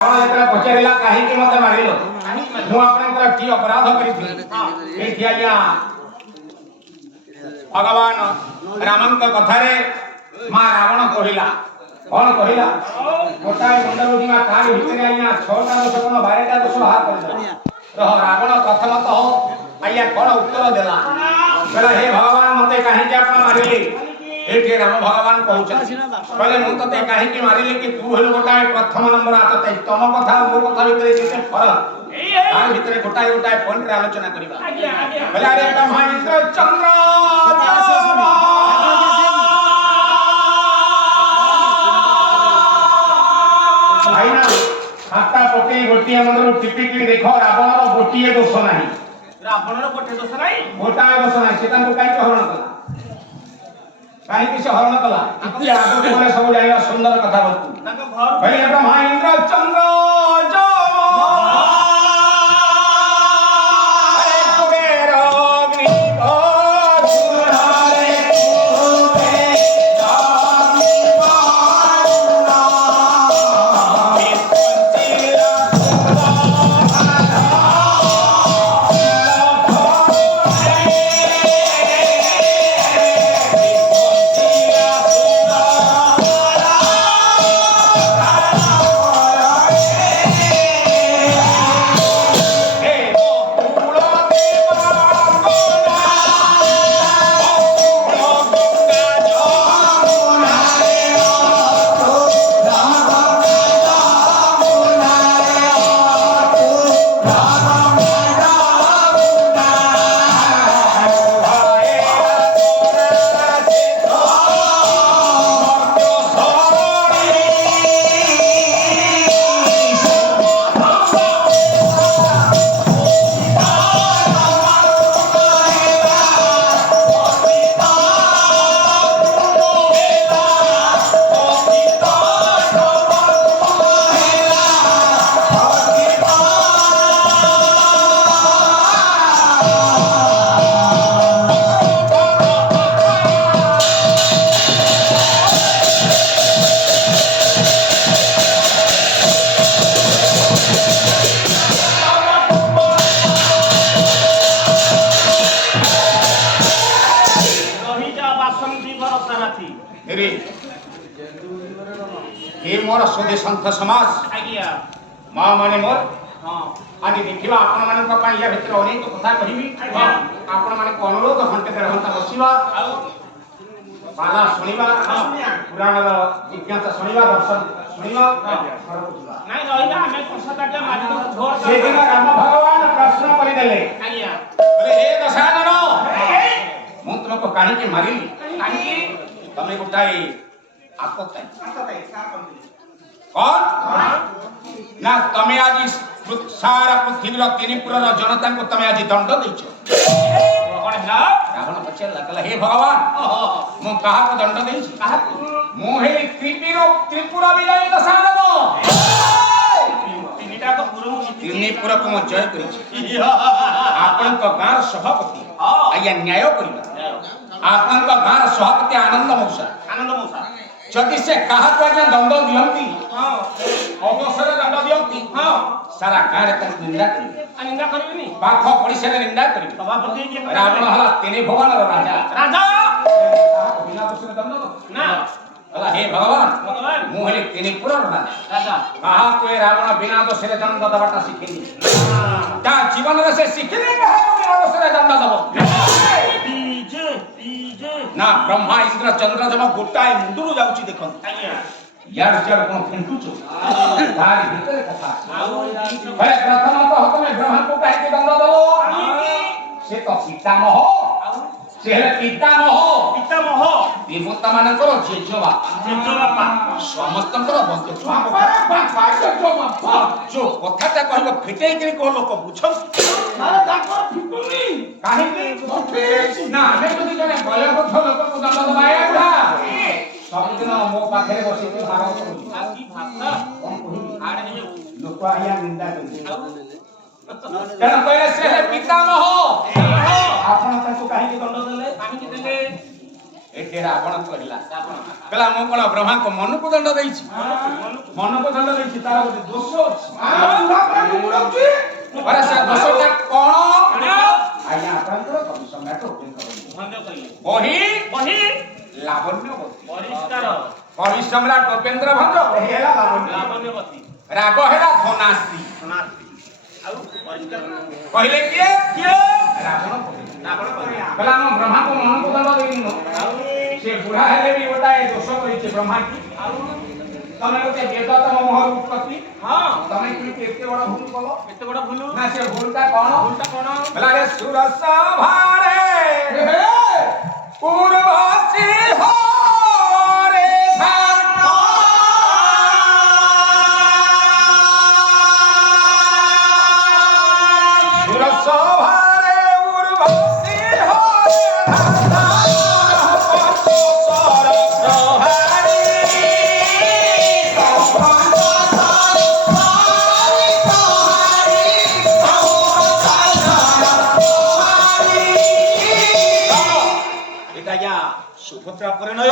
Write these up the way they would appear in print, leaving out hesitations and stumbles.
पचारा कहीं मत मार मुझे कि अपराध करी भगवान राम कथार माँ रावण कहला कौन कहला गोटाए मुंडल उठा तार भितर आज्ञा 6टा 10 कोन 12टा 10 हाथ कर रावण प्रथम तो आज्ञा कौन उत्तर देला कहला हे भगवान मते कहीं आप मारे ये राम भगवान कहले मुझे कहीं मारे कि तू हेलु गोटाए प्रथम नंबर आते तुम कथा मो कथा भितर फरक तार भितर गोटाए गोटाए पॉइंट रे आलोचना करबा बोले अरे ब्रह्मांड चंद्र भाईना खाता पके गोटिया मंदर टिपिकली देखो रावणर गोटिए दोष नाही रावणर गोटे दोष नाही गोटाए दोष नाही सेता को काई हरण कला काई कि से हरण कला इति आगो बोले सब जानिया सुंदर कथा वस्तु ताको घर भाई ब्रह्मा इंद्र चंद्र मोर सुधे संत समाज माँ माने मोर आज देखा आपण मान या भितर अनेक कथा कहि आपण मान अनुरोध घंटे 1.5 घंटा बसिबा पाला सुनिबा पुराण जिज्ञासा सुनिबा दर्शन सुनिबा नहीं रहिला हमें प्रसाद माध्यम झोर से दिन राम भगवान प्रश्न करि देले बोले हे दशानन मु तुमको काहे के मारी काहे तमे गोटाई आपत्ति कौन ना तमे आज सारा पृथ्वीर 3 पुरर जनता को तमे आज दंड दैछ कौन है रावण पछे लगला हे भगवान मु कहा को दंड दैछ कहा मु हे त्रिपुरा विजय दशानन तीनटा को पुर को जय करिछ आपन को गार सभापति आया न्याय करिबा आपन को गार सभापति आनंद मौसा जदि से कहा दंड दियंती अवसर दंड दियंती सारा गारे तक निंदा करिबनी पाख पड़िसे निंदा करिबी सभापति के रावण हला तेने भगवान राजा बिना दोष दंड ना हला हे भगवान मु हले तेने पुरा राजा कहा कोई रावण बिना दोष दंड दबाटा सिखिनी ता जीवन रे से सिखिनी कहा बिना दोष दंड दबो ना ब्रह्मा इंद्र चंद्र जब गोटाए मुंडरू जाउची देखन यार चार कोन फेंटुचो तार भीतर कथा भाई प्रथम तो हतमे ब्रह्मा को काहे के दंड दो से तो पितामह से है पितामह देवता मानकर जेजोबा समस्तकर बंधु बापा जो कथाटा कहबो फिटेई के को लोक बुझन मारे ताको फिटुनी काहे के ना हमें जदी जने बलबद्ध लोक को दंड दबाया बुढ़ा सब दिन मो पाखरे बसी के भागवत करू की भाषा कोन कहि आड़े लोक आया निंदा करी तेना कहले से पितामह आपण ताको काहे के दंड देले काहे के देले ଏଠି ରାବଣ କହିଲା କହିଲା ମୁଁ କଣ ବ୍ରହ୍ମାଙ୍କ ମନକୁ ଦଣ୍ଡ ଦେଇଛି ମନକୁ ଦଣ୍ଡ ଦେଇଛି ତାର ଗୋଟେ ଦୋଷ ଅଛି ଆରେ ସେ ଦୋଷଟା କଣ ଆଜ୍ଞା ଆପଣଙ୍କର କବି ସମ୍ରାଟ ବହି ବହି ଲାବଣ୍ୟବତୀ ପରିଷ୍କାର କବି ସମ୍ରାଟ ଉପେନ୍ଦ୍ର ଭଞ୍ଜ ବହି ହେଲା ଲାବଣ୍ୟବତୀ ରାଗ ହେଲା ଧନାଶ୍ରୀ ଆଉ ପରିଷ୍କାର କହିଲେ କିଏ କିଏ ରାବଣ କହିଲା ମୁଁ ବ୍ରହ୍ମାଙ୍କୁ ମନକୁ ଦଣ୍ଡ ଦେଇନି ସେ ବୁଢା ହେଲେ ବି ଗୋଟାଏ ଦୋଷ କରିଛି ବ୍ରହ୍ମା କି ତମେ ଗୋଟେ ବେଦତମ ମୋହର ଉତ୍ପତ୍ତି ତମେ କେତେ ବଡ ଭୁଲ କଲ କେତେ ବଡ ଭୁଲ ନା ସେ ଭୁଲଟା କଣ ହେଲା ରେ ସୁରସ ଭାରେ ପୂର୍ବସି ହରେ ଭାତ ସୁରସ ଭାରେ ପୂର୍ବସି ହରେ ଭାତ सुभद्रा परिणय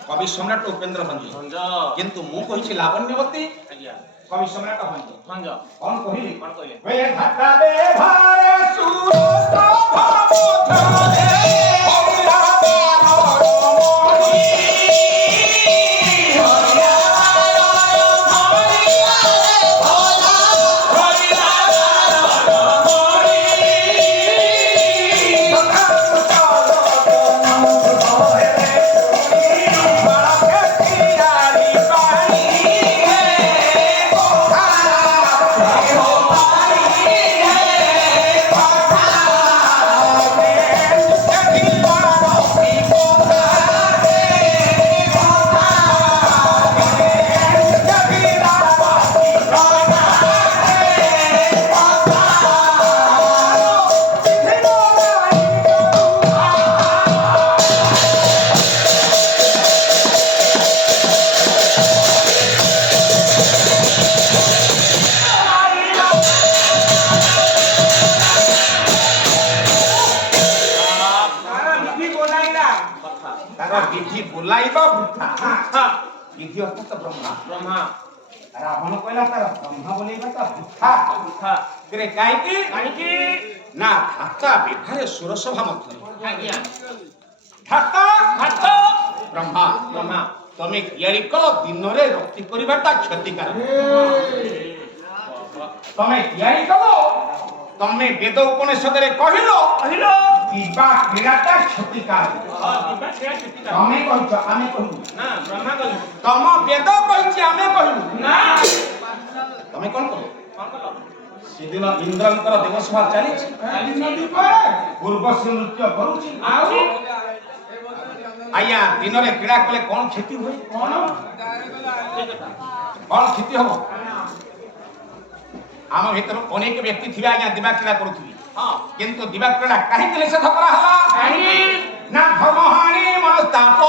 कवि सम्राट उपेन्द्र भंज किंतु मु कहिछि लावण्यवती कवि सम्राट भंज कौन कहिली वे घाटा दे भारे सुरस भावोधरे हमरा बार मोहि विधि बुलाइबा वृथा विधि अर्थात ब्रह्मा ब्रह्मा रावण कहला तार ब्रह्मा बोलेबा त वृथा वृथा करे काईकी ना धाता विभारे सुरसभा मध्य आज्ञा धाता धाता ब्रह्मा ब्रह्मा तमे यारी कल दिन रे रक्ति करबाटा क्षतिकारक तमे यारी कल तमे वेद उपनिषद रे कहिलो कहिलो दिबा क्रीडाटा क्षतिकारक दिबा क्रीडा क्षतिकारक तमे कहछ आमे कहू ना ब्रह्मा कहू तम वेद कहछि आमे कहू ना तमे कोन कहू सेदिन इंद्रंकर देवसभा चलिछि नदी पर पूर्व से नृत्य करूछि आउ आया दिन रे क्रीडा कले कोन क्षति होई कोन क्षति हो आम भीतर अनेक व्यक्ति थिबा आज्ञा दिबा क्रीड़ा करूथि किंतु दिबा क्रीड़ा काहे के निषेध करा हला ना धर्महानि मनस्ताप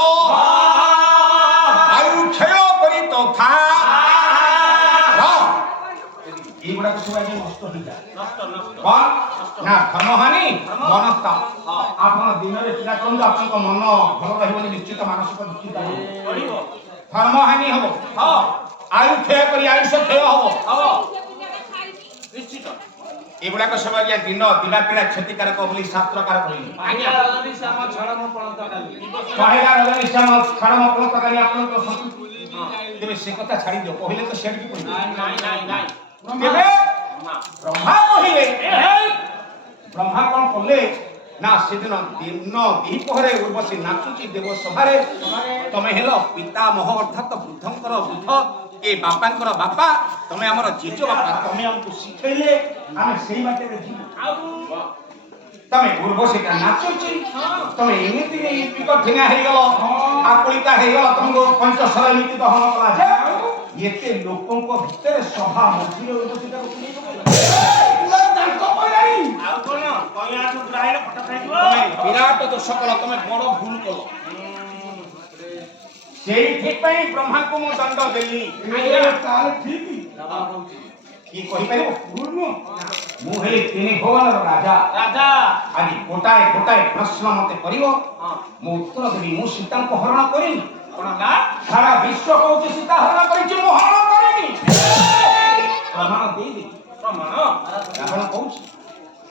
आयु क्षय करी तो था এই গুড়া তো সবাই নষ্ট হই যায় নষ্ট না ধর্মহানি মনস্তাপ আপন দিনরে ক্রীড়া করলে আপনার মন ভালো রহিবনি নিশ্চিত মানসিক দুঃখিত হইব ধর্মহানি হব আয়ু ক্ষয় করি আয়ুষ ক্ষয় হব निश्चित एगुडा को सब या दिन दिबा क्रीड़ा क्षतिकारक बोली शास्त्रकार कहली आज्ञा रजनी श्याम छड़म पळत काली कहेला रजनी श्याम छड़म पळत काली आपन को तेबे से कथा छाड़ी दियो कहले तो सेड की पड़ी नहीं तेबे ब्रह्मा कहिले ब्रह्मा कोन कहले ना सेदिन दिन दीपहरे उर्वशी नाचुची देव सभारे तमे हेलो पितामह अर्थात वृद्धंकर वृद्ध ए बापांकर बापा तमे हमर जेजो बापा तमे हमकु सिखैले आमे सेही बाटे रे जी तमे उर्वशी का नाचुची तमे एमिति ने पिक ठिना हे गलो आकुलिका हे गलो तुमको पंचशर नीति दहन कला जे एते लोकन को भीतर सभा मझी उर्वशी का कुनी विराट दोष कल तुम बड़ भूल कल से ब्रह्मा को मु दंड देली কি কহিପାରିବ ମୁଁ ହେଲି ତିନି ଭୁବନର ରାଜା ରାଜା ଆଜି ଗୋଟାଏ ଗୋଟାଏ ପ୍ରଶ୍ନ ମତେ କରିବ ମୁଁ ଉତ୍ତର ଦେବି ମୁଁ ସୀତାଙ୍କୁ ହରଣ କରିନି କଣ ନା ସାରା ବିଶ୍ୱ କହୁଛି ସୀତା ହରଣ କରିଛି ମୁଁ ହରଣ କରିନି ପ୍ରମାଣ ଦେଇଦେବି ପ୍ରମାଣ ରାବଣ କହୁଛି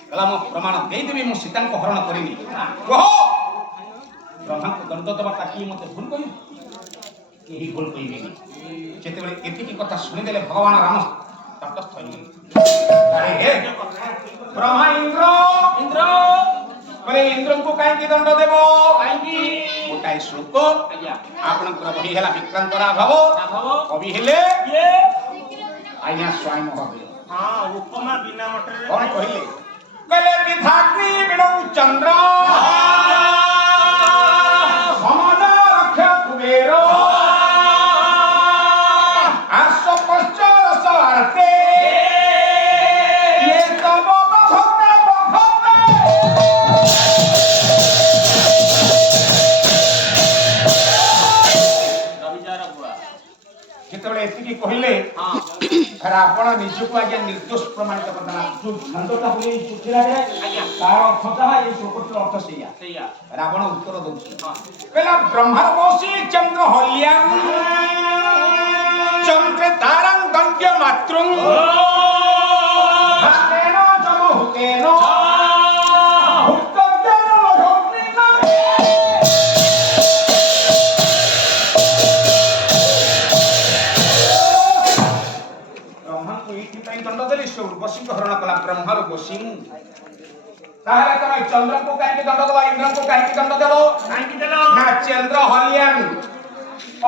କହିଲା ମୁଁ ପ୍ରମାଣ ଦେଇଦେବି ମୁଁ ସୀତାଙ୍କୁ ହରଣ କରିନି କହ ବ୍ରହ୍ମାଙ୍କୁ ଦଣ୍ଡ ଦେବାଟା କିଏ ମତେ ଭୁଲ କହିବି କେହି ଭୁଲ କହିବେନି ଯେତେବେଳେ ଏତିକି କଥା ଶୁଣିଦେଲେ ଭଗବାନ ରାମ ତଟସ୍ଥ ହେଇଗଲେ ବ୍ରହ୍ମା ଇନ୍ଦ୍ର ଇନ୍ଦ୍ର କହିଲେ ଇନ୍ଦ୍ରଙ୍କୁ କାହିଁକି ଦଣ୍ଡ ଦେବ କାହିଁକି ଗୋଟାଏ ଶ୍ଲୋକ ଆଜ୍ଞା ଆପଣଙ୍କର ବହି ହେଲା ବିକ୍ରାନ୍ତ ରାଘବ ରାଘବ କବି ହେଲେ କିଏ ଆଜ୍ଞା ସ୍ୱାଇଁ ମହୋଦୟ ହଁ ଉପମା ବିନା ମଟରରେ କଣ କହିଲେ କହିଲେ ବିଧାଗ୍ନି ବିଣଉ ଚନ୍ଦ୍ର ସମାଜ ରକ୍ଷା କୁବେର ଆସ ପଶ୍ଚ ରସ ଆର୍ତେ ଇଏ ତବ ଭକ୍ତ ରବିଜାର ବୁଆ ଯେତେବେଳେ ଏତିକି କହିଲେ ହଁ ରାବଣ ନିଜକୁ ଆଜ୍ଞା ନିର୍ଦ୍ଦୋଷ ପ୍ରମାଣିତ କରିଦେଲା ଯୋଉ ଛନ୍ଦଟା ହୁଏ ଏଇ ଶୁଖିଲାରେ ଆଜ୍ଞା ତାର ଅର୍ଥଟା ଏଇ ଶ୍ଲୋକଟିର ଅର୍ଥ ସେଇଆ ସେଇଆ ରାବଣ ଉତ୍ତର ଦଉଛି ହଁ କହିଲା ବ୍ରହ୍ମାର ବସି ଚନ୍ଦ୍ର ହଲ୍ୟାଂ ଚନ୍ଦ୍ରେ ତାରାଂ ଗଣ୍ୟ ମାତୃଂ ଭାତେନ ଜମହୁତେନ ଭୁକ୍ତଜ୍ଞାନ ଲଘୋକ୍ତିନ ବ୍ରହ୍ମାଙ୍କୁ ଏଇଥିପାଇଁ ଦଣ୍ଡ ଦେଲି ସେ ଉର୍ବଶୀଙ୍କୁ ହରଣ କଲା ବ୍ରହ୍ମାର ବସି ତାହେଲେ ତମେ ଚନ୍ଦ୍ରଙ୍କୁ କାହିଁକି ଦଣ୍ଡ ଦେବ ଇନ୍ଦ୍ରଙ୍କୁ କାହିଁକି ଦଣ୍ଡ ଦେବ କାହିଁକି ଦେଲ ନା ଚନ୍ଦ୍ର ହଲ୍ୟାଂ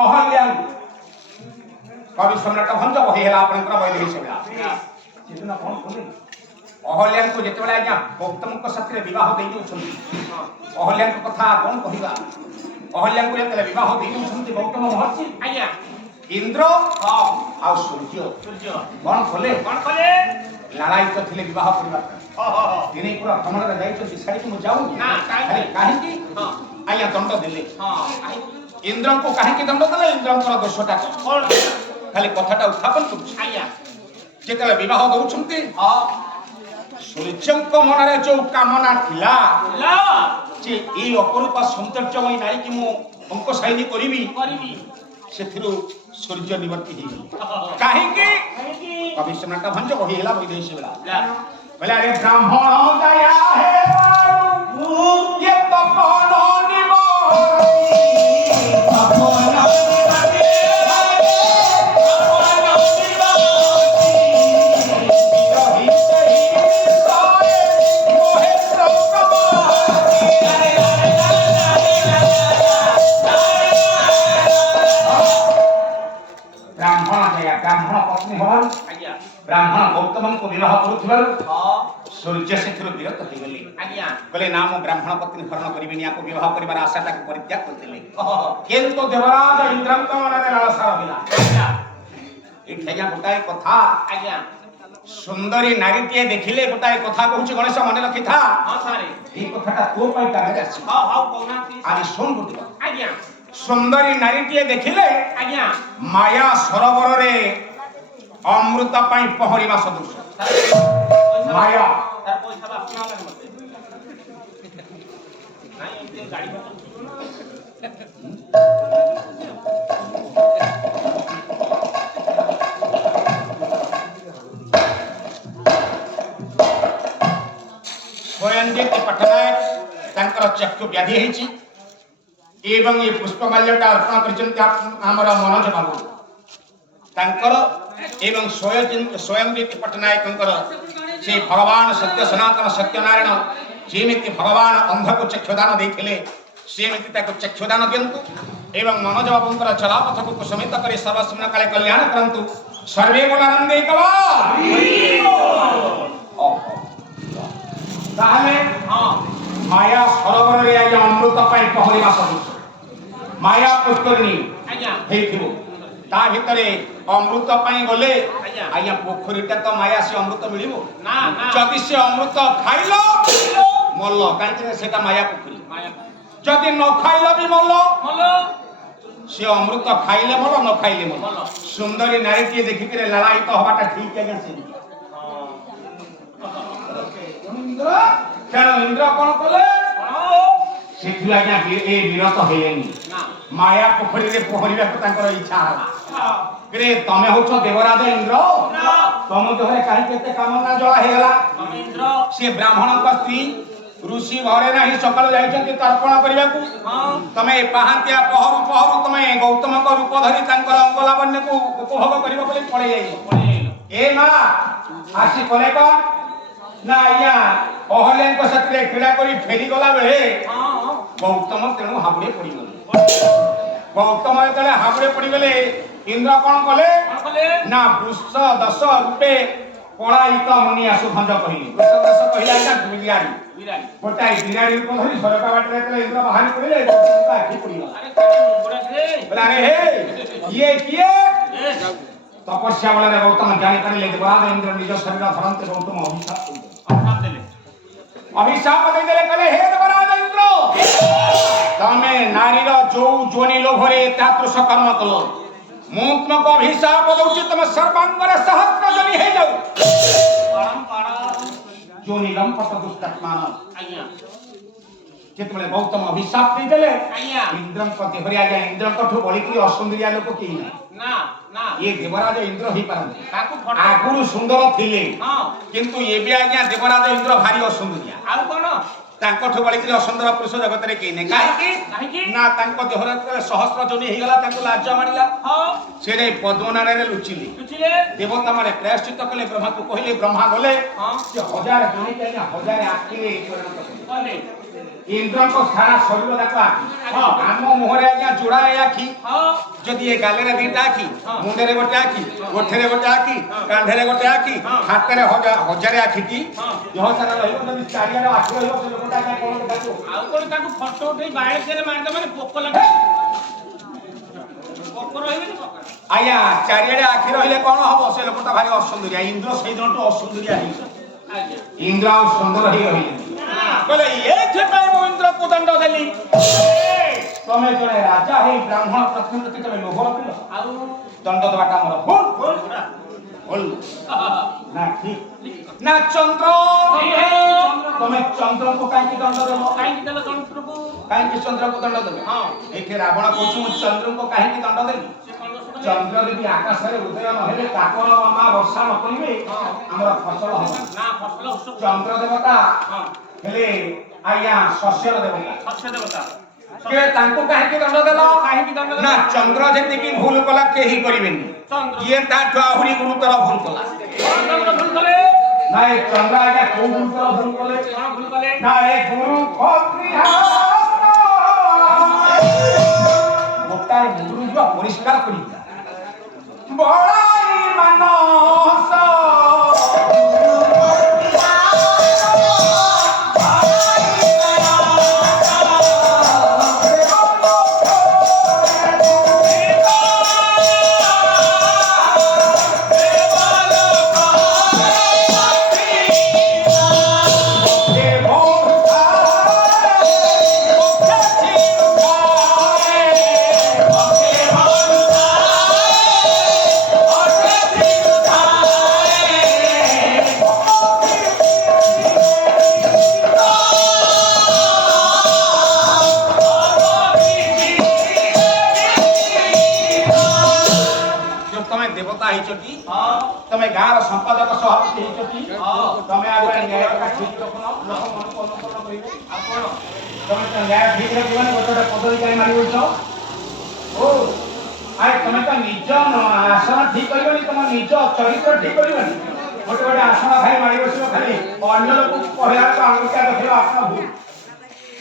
ଅହଲ୍ୟାଂ କବି ସମ୍ରାଟ ଭଞ୍ଜ ବହି ହେଲା ଆପଣଙ୍କର ବୈଦେହୀ ସେବା ସେଦିନ କଣ କଲେ ଅହଲ୍ୟାଙ୍କୁ ଯେତେବେଳେ ଆଜ୍ଞା ଗୌତମଙ୍କ ସାଥିରେ ବିବାହ ଦେଇ ଦେଉଛନ୍ତି ଅହଲ୍ୟାଙ୍କ କଥା କଣ କହିବା ଅହଲ୍ୟାଙ୍କୁ ଯେତେବେଳେ ବିବାହ ଦେଇ ଦେଉଛନ୍ତି ଗୌତମ ମହର୍ଷି ଆଜ୍ଞା ଇନ୍ଦ୍ର ଆଉ ସୂର୍ଯ୍ୟ କଣ କଲେ ଲାଳାୟିତ ଥିଲେ ବିବାହ କରିବା ପାଇଁ ଦିନେ ପୁରା ଭ୍ରମଣରେ ଯାଇଛନ୍ତି ଛାଡ଼ିକି ମୁଁ ଯାଉନି ନା, କାହିଁକି? କାହିଁକି ହଁ। ଆଜ୍ଞା ଦଣ୍ଡ ଦେଲେ ହଁ ଇନ୍ଦ୍ରଙ୍କୁ କାହିଁକି ଦଣ୍ଡ ଦେଲେ ଇନ୍ଦ୍ରଙ୍କର ଦୋଷଟା କଣ ଖାଲି କଥାଟା ଉତ୍ଥାପନ କରୁଛି ଆଜ୍ଞା ଯେତେବେଳେ ବିବାହ ଦଉଛନ୍ତି ହଁ ସୂର୍ଯ୍ୟଙ୍କ ମନରେ ଯୋଉ କାମନା ଥିଲା ଲା ଯେ ଏଇ ଅପରୂପ ସୌନ୍ଦର୍ଯ୍ୟମୟୀ ନାରୀକି ମୁଁ ଅଙ୍କଶାୟିନୀ କରିବି କରିବି ସେଥିରୁ ସୂର୍ଯ୍ୟ ନିବର୍ତ୍ତି ହେଇଗଲେ ହଁ। କାହିଁକି କାହିଁକି କବି ସମ୍ରାଟ ଭଞ୍ଜ ବହି ହେଲା ବୈଦେହୀ ବେଳା ଲା बोला रे ब्राह्मण दया है ये तपन निवारी तपन निवारी ब्राह्मण दया ब्राह्मण पत्नी हवन ଆଜ୍ଞା ब्राह्मण गौतम को विवाह करुथिबार ହଁ सूर्य ସେଥିରୁ ବିରତ ହେଇଗଲେ ଆଜ୍ଞା କହିଲେ ନା ମୁଁ ବ୍ରାହ୍ମଣ ପତ୍ନୀ ହରଣ କରିବିନି ୟାକୁ ବିବାହ କରିବାର ଆଶାଟାକୁ ପରିତ୍ୟାଗ କରିଦେଲେ ହଁ କିନ୍ତୁ ଦେବରାଜ ଇନ୍ଦ୍ରଙ୍କ ମନରେ ଲାଳସା ରହିଲା ଆଜ୍ଞା ଏଠି ଆଜ୍ଞା ଗୋଟାଏ କଥା ଆଜ୍ଞା ସୁନ୍ଦରୀ ନାରୀଟିଏ ଦେଖିଲେ ଗୋଟାଏ କଥା କହୁଛି ଗଣେଶ ମନେ ରଖିଥା ହଁ ସାରେ ଏଇ କଥାଟା ତୋ ପାଇଁ କାମରେ ଆସିବ ହଁ ହଉ କହୁନାହାନ୍ତି ଆଜି ଶୁଣ ଗୋଟେ ଆଜ୍ଞା ସୁନ୍ଦରୀ ନାରୀଟିଏ ଦେଖିଲେ ଆଜ୍ଞା ମାୟା ସରୋବରରେ ଅମୃତ ପାଇଁ ପହଁରିବା ସଦୃଶ ମାୟା ତାର ପଇସା ବାସନା ହେଲାଣି ମତେ ନାଇଁ ଏମିତି ଗାଡି ପତ୍ର ଥିବ ନା ସ୍ୱୟଂଜିତ ପଟ୍ଟନାୟକ ତାଙ୍କର ଚକ୍ଷୁ ବ୍ୟାଧି ହେଇଛି ଏବଂ ଏ ପୁଷ୍ପମାଲ୍ୟଟା ଅର୍ପଣ କରିଛନ୍ତି ଆମର ମନୋଜ ବାବୁ ତାଙ୍କର ଏବଂ ସ୍ୱୟଂଜିତ ପଟ୍ଟନାୟକଙ୍କର ସେ ଭଗବାନ ସତ୍ୟ ସନାତନ ସତ୍ୟନାରାୟଣ ଯେମିତି ଭଗବାନ ଅନ୍ଧକୁ ଚକ୍ଷୁଦାନ ଦେଇଥିଲେ ସେମିତି ତାକୁ ଚକ୍ଷୁଦାନ ଦିଅନ୍ତୁ ଏବଂ ମନୋଜ ବାବୁଙ୍କର ଚଲାପଥକୁ କୁସୁମିତ କରି ସର୍ବସ୍ମରଣ କାଳେ କଲ୍ୟାଣ କରନ୍ତୁ ସର୍ବେ ବୋଲାନନ୍ଦେ ତାହେଲେ ହଁ ମାୟା ସରୋବରରେ ଆଜ୍ଞା ଅମୃତ ପାଇଁ ପହଁରିବା ସଦୃଶ ମାୟା ପୁଷ୍କରିଣୀ ଆଜ୍ଞା ହେଇଥିବ ତା ଭିତରେ ଅମୃତ ପାଇଁ ଗଲେ ଆଜ୍ଞା। ଆଜ୍ଞା ପୋଖରୀଟା ତ ମାୟା ସେ ଅମୃତ ମିଳିବ ନା ନା ଯଦି ସେ ଅମୃତ ଖାଇଲ ମଲ କାହିଁକି ନା ସେଟା ମାୟା ପୋଖରୀ ମାୟା ଯଦି ନ ଖାଇଲ ବି ମଲ ଭଲ সে অমৃত খাইলে মল ন খাইলে মল মল। সুন্দরী নারীটিଏ ଦେଖିକିରେ ଲାଳାୟିତ ହବାଟା ଠିକ ଆଜ୍ଞା ସେମିତି ଇନ୍ଦ୍ର ତେଣୁ ଇନ୍ଦ୍ର କଣ କଲେ ସେଠୁ ଆଜ୍ଞା ଏ ବିରତ ହେଲେନି ମାୟା ପୋଖରୀରେ ପହଁରିବାକୁ ତାଙ୍କର ଇଚ୍ଛା ହେଲା ରେ ତମେ ହଉଛ ଦେବରାଜ ଇନ୍ଦ୍ର ତମ ଦେହରେ କାହିଁକି ଏତେ କାମନା ଜଳା ହେଇଗଲା ସେ ବ୍ରାହ୍ମଣଙ୍କ ସ୍ତ୍ରୀ ଋଷି ଘରେ ନାହିଁ ସକାଳୁ ଯାଇଛନ୍ତି ତର୍ପଣ କରିବାକୁ ତମେ ପାହାନ୍ତିଆ ପହରୁ ପହରୁ ତମେ ଗୌତମଙ୍କ ରୂପ ଧରି ତାଙ୍କର ଅଙ୍ଗଲାବଣ୍ୟକୁ ଉପଭୋଗ କରିବ ବୋଲି ପଳେଇ ଯାଇଛ ଏ ମା ଆସି କଲେ କଣ ନା ଆଜ୍ଞା ଅହଲ୍ୟାଙ୍କ ସାଥିରେ କ୍ରୀଡ଼ା କରି ଫେରିଗଲା ବେଳେ ଗୌତମ ତେଣୁ ହାବୁଡେ ପଡିଗଲେ ଗୌତମ ଯେତେବେଳେ ହାବୁଡେ ପଡିଗଲେ ଇନ୍ଦ୍ର କଣ କଲେ ନା ବୃଷ ଦଶ ରୂପେ ପଳାୟିତ ମୁନି ଆସୁ ଭଞ୍ଜ କହିଲେ ବୃଷ ଦଶ କହିଲେ ଆଜ୍ଞା ବିରାଡ଼ି ଗୋଟାଏ ବିରାଡ଼ି ରୂପ ଧରି ଝରକା ବାଟରେ ଯେତେବେଳେ ଇନ୍ଦ୍ର ବାହାରି ପଡିଲେ ଗୌତମଙ୍କ ଆଖି ପଡିଗଲା ଆରେ ହେ କିଏ କିଏ ତପସ୍ୟା ବଳରେ ଗୌତମ ଜାଣିପାରିଲେ ଦେବରାଜ ଇନ୍ଦ୍ର ନିଜ ଶରୀର ଧରନ୍ତେ ଗୌତମ ଅଭିଶାପ ଦେଇଦେଲେ କହିଲେ ହେ ଦେବରାଜ ଇନ୍ଦ୍ର ତମେ ନାରୀର ଯୋଉ ଯୋନି ଲୋଭରେ ତାତୃଷ କର୍ମ କଲ ମୁଁ ତୁମକୁ ଅଭିଶାପ ଦଉଛି ତମ ସର୍ବାଙ୍ଗରେ ସହସ୍ର ଯୋନି ହେଇଯାଉ ଯୋନି ଲମ୍ପଟ ଦୁଷ୍ଟାତ୍ମାନ ଯେତେବେଳେ ଗୌତମ ଅଭିଶାପ ଦେଇଦେଲେ ଇନ୍ଦ୍ରଙ୍କ ଦେହରେ ଆଜ୍ଞା ଇନ୍ଦ୍ରଙ୍କଠୁ ବଳିକିରି ଅସୁନ୍ଦରିଆ ଲୋକ କେହି ନାହିଁ ଇଏ ଦେବରାଜ ଇନ୍ଦ୍ର ହେଇପାରନ୍ତି ଆଗରୁ ସୁନ୍ଦର ଥିଲେ କିନ୍ତୁ ଏବେ ଆଜ୍ଞା ଦେବରାଜ ଇନ୍ଦ୍ର ଭାରି ଅସୁନ୍ଦରିଆ ଆଉ କଣ ତାଙ୍କଠୁ ବଳିକିରି ଅସୁନ୍ଦର ପୁରୁଷ ଜଗତରେ କେହି ନାହିଁ କାହିଁକି ନା ତାଙ୍କ ଦେହରେ ଯେତେବେଳେ ସହସ୍ର ଯୋନି ହେଇଗଲା ତାଙ୍କୁ ଲାଜ ମାଡ଼ିଲା ସେ ଯାଇ ପଦ୍ମନାରାୟଣରେ ଲୁଚିଲେ ଦେବତା ମାନେ ପ୍ରାୟଶ୍ଚିତ କଲେ ବ୍ରହ୍ମାକୁ କହିଲେ ବ୍ରହ୍ମା ଗଲେ ସେ ହଜାର ଯୋନିକି ଆଜ୍ଞା ହଜାରେ ଆଖିରେ ପରିଣତ କଲେ ଇନ୍ଦ୍ରଙ୍କ ସାରା ଶରୀର ଯାକ ଆଖି ଆମ ମୁହଁରେ ଆଜ୍ଞା ଯୋଡ଼ାଏ ଆଖି ଯଦି ଏ ଗାଲରେ ଦିଟା ଆଖି ମୁଣ୍ଡରେ ଗୋଟେ ଆଖି ଗୋଠରେ ଗୋଟେ ଆଖି କାନ୍ଧରେ ଗୋଟେ ଆଖି ହାତରେ ହଜାରେ ଆଖିଟି ଦେହ ସାରା ରହିବ ଯଦି ଚାରିଆଡେ ଆଖି ରହିବ ସେ ଲୋକଟା ଆଜ୍ଞା କଣ ଦେଖାଯିବ ଆଉ କଣ ତାକୁ ଫଟୋ ଉଠେଇ ବାୟେରେ ମାରିଦେ ମାନେ ପୋକ ଲାଗେ ପୋକ ରହିବେନି ଆଜ୍ଞା ଚାରିଆଡେ ଆଖି ରହିଲେ କଣ ହବ ସେ ଲୋକଟା ଭାରି ଅସୁନ୍ଦରିଆ ଇନ୍ଦ୍ର ସେଇ ଦିନଠୁ ଅସୁନ୍ଦରିଆ ହେଇଗଲା ଇନ୍ଦ୍ର ଆଉ ସୁନ୍ଦର ହେଇ ରହିଲେ କହିଲେ ଏଇଥିପାଇଁ ମୁଁ ଇନ୍ଦ୍ରକୁ ଦଣ୍ଡ ଦେଲି ତମେ ଜଣେ ରାଜା ହେଇ ବ୍ରାହ୍ମଣ ପ୍ରତି ପ୍ରତି ତମେ ଲୋଭ ରଖିଲ ଆଉ ଦଣ୍ଡ ଦେବାଟା ଆମର ଭୁଲ ନା ଠିକ ନା ଚନ୍ଦ୍ର ତମେ ଚନ୍ଦ୍ରକୁ କାହିଁକି ଦଣ୍ଡ ଦେବ କାହିଁକି ଦେଲ ଚନ୍ଦ୍ରକୁ କାହିଁକି ଚନ୍ଦ୍ରକୁ ଦଣ୍ଡ ଦେବ ଏଠି ରାବଣ କହୁଛି ମୁଁ ଚନ୍ଦ୍ରକୁ କାହିଁକି ଦଣ୍ଡ ଦେଲି ଚନ୍ଦ୍ର ଯଦି ଆକାଶରେ ଉଦୟ ନହେଲେ କାକର ମାମା ବର୍ଷା ନ କରିବେ ଆମର ଫସଲ ହବ ଚନ୍ଦ୍ର ଦେବତା ହେଲେ ଆଜ୍ଞା ଶସ୍ୟର ଦେବତା ତାଙ୍କୁ କାହିଁକି ଦଣ୍ଡ ଦେଲ ନା ଚନ୍ଦ୍ର ଯେତିକି ଭୁଲ କଲା କେହି କରିବେନି ଇଏ ତାଠୁ ଆହୁରି ଗୁରୁତର ଭୁଲ କଲା ନା ଏ ଚନ୍ଦ୍ର ଆଜ୍ଞା କୋଉ ଗୁରୁତର ଭୁଲ କଲେ ନା ଏ ଗୁରୁ ଗୋଟାଏ ଗୁରୁ ଯିବା ପରିଷ୍କାର କରିଥିଲା ବଳାଇ ମାନସ ତମେ ଗାଁର ସମ୍ପାଦକ ସଭାପତି ହେଇଛନ୍ତି ତମେ ଆଗ ନ୍ୟାୟଟା ଠିକ ରଖୁନ ଲୋକମାନଙ୍କୁ ଅନୁସରଣ କରିବେ ଆଉ କଣ ତମେ ତ ନ୍ୟାୟ ଠିକ ରଖିବନି ଗୋଟେ ଗୋଟେ ପଦବୀ କାହିଁ ମାରି ବସିଛ ଓ ଆରେ ତମେ ତ ନିଜ ଆସନ ଠିକ କରିବନି ତମ ନିଜ ଚରିତ୍ର ଠିକ କରିବନି ଗୋଟେ ଗୋଟେ ଆସନ ଖାଲି ମାରି ବସିବ ଖାଲି ଅନ୍ୟ ଲୋକକୁ କହିବାକୁ ଆଙ୍ଗୁଠା ଦେଖେଇବା ଆପଣ ଭୁଲ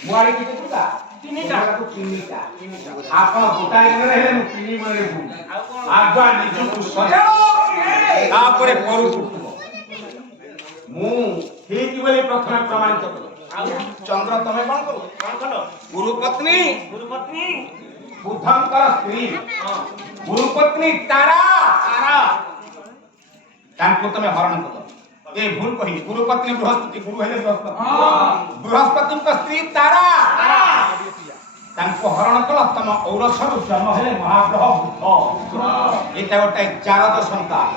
ମୁଁ ଆଡେ କିଛି ଚିନ୍ତା ତିନିଟା ଆପଣ ଗୋଟାଏ ମନରେ ହେଲେ ମୁଁ ତିନି ମନରେ ଭୁଲ ଆଗୁଆ ନିଜକୁ ସଜାଅ ତାପରେ ପରକୁ ମୁଁ ଠିକ ବୋଲି ପ୍ରଥମେ ପ୍ରମାଣିତ କଲି ଚନ୍ଦ୍ର ତମେ କଣ କଲ ଗୁରୁପତ୍ନୀ ବୁଦ୍ଧଙ୍କର ସ୍ତ୍ରୀ ଗୁରୁପତ୍ନୀ ତାରା ତାଙ୍କୁ ତମେ ହରଣ କଲ ଏ ଭୁଲ କହିଲି ଗୁରୁପତ୍ନୀ ବୃହସ୍ପତି ଗୁରୁ ହେଲେ ବୃହସ୍ପତି ବୃହସ୍ପତିଙ୍କ ସ୍ତ୍ରୀ ତାରା ତାଙ୍କୁ ହରଣ କଲ ତମ ଔରସରୁ ଜନ୍ମ ହେଲେ ମହାଗ୍ରହ ବୁଧ ଏଇଟା ଗୋଟେ ଚାରଦ ସନ୍ତାନ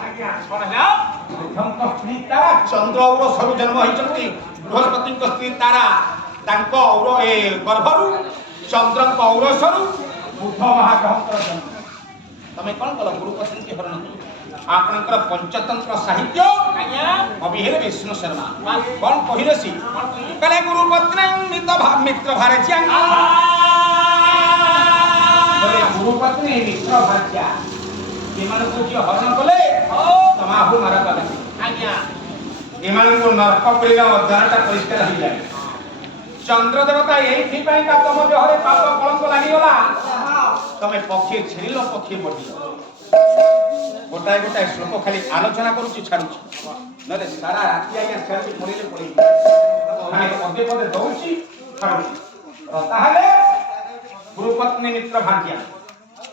କଣ ହେଲା ବୁଧଙ୍କ ସ୍ତ୍ରୀ ତାରା ଚନ୍ଦ୍ର ଔରସରୁ ଜନ୍ମ ହେଇଛନ୍ତି ବୃହସ୍ପତିଙ୍କ ସ୍ତ୍ରୀ ତାରା ତାଙ୍କ ଗର୍ଭରୁ ଚନ୍ଦ୍ରଙ୍କ ଔରସରୁ ବୁଧ ମହାଗ୍ରହଙ୍କର ଜନ୍ମ ତମେ କଣ କଲ ଗୁରୁପତ୍ନୀକି ହରଣ କଲ ଆପଣଙ୍କର ପଞ୍ଚତନ୍ତ୍ର ସାହିତ୍ୟ ଆଜ୍ଞା କବି ହେଲେ ବିଷ୍ଣୁ ଶର୍ମା କଣ କହିଲେ ସି କହିଲେ ଗୁରୁପତ୍ନୀ ମିତ୍ର ଭାରଚ୍ୟା ଗୁରୁପତ୍ନୀ ମିତ୍ର ଭାରଚ୍ୟା ଏମାନଙ୍କୁ ଯିଏ ହରଣ କଲେ ତମାହୁ ମାରା କଲେ ଆଜ୍ଞା ଏମାନଙ୍କୁ ନରକ ପିଲା ଦ୍ୱାରଟା ପରିଷ୍କାର ହେଇଯାଏ ଚନ୍ଦ୍ର ଦେବତା ଏଇଥିପାଇଁ ତମ ଦେହରେ ପାପ କଳଙ୍କ ଲାଗିଗଲା ତମେ ପକ୍ଷୀ ଛିଡ଼ିଲ ପକ୍ଷୀ ବଢିଲ ଗୋଟାଏ ଗୋଟାଏ ଶ୍ଲୋକ ଖାଲି ଆଲୋଚନା କରୁଛି ଛାଡୁଛି ନହେଲେ ସାରା ରାତି ଆଜ୍ଞା ଛାଡୁଛି ପଢିଲେ ପଢିବି ପଦେ ପଦେ ଦଉଛି ଛାଡୁଛି ତାହେଲେ ଗୁରୁପତ୍ନୀ ମିତ୍ର ଭାଗ୍ୟା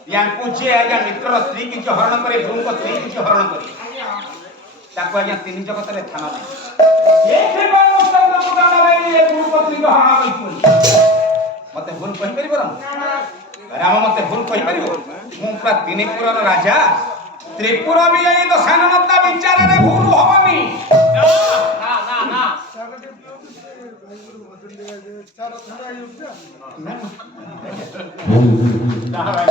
ୟାଙ୍କୁ ଯିଏ ଆଜ୍ଞା ମିତ୍ରର ସ୍ତ୍ରୀ କିଛି ହରଣ করে ଗୁରୁଙ୍କ ସ୍ତ୍ରୀ କିଛି ହରଣ করে ତାକୁ ଆଜ୍ଞା ତିନି ଜଗତରେ ଥାନ ନାହିଁ ମତେ ଭୁଲ କହିପାରିବ ରାମ ମତେ ଭୁଲ କହିପାରିବ ମୁଁ ପୁରା ତିନିପୁରର ରାଜା ତ୍ରିପୁର ବି ଏଇ ଦଶାନନତା ବିଚାରରେ ଭୁଲ ହବନି ନା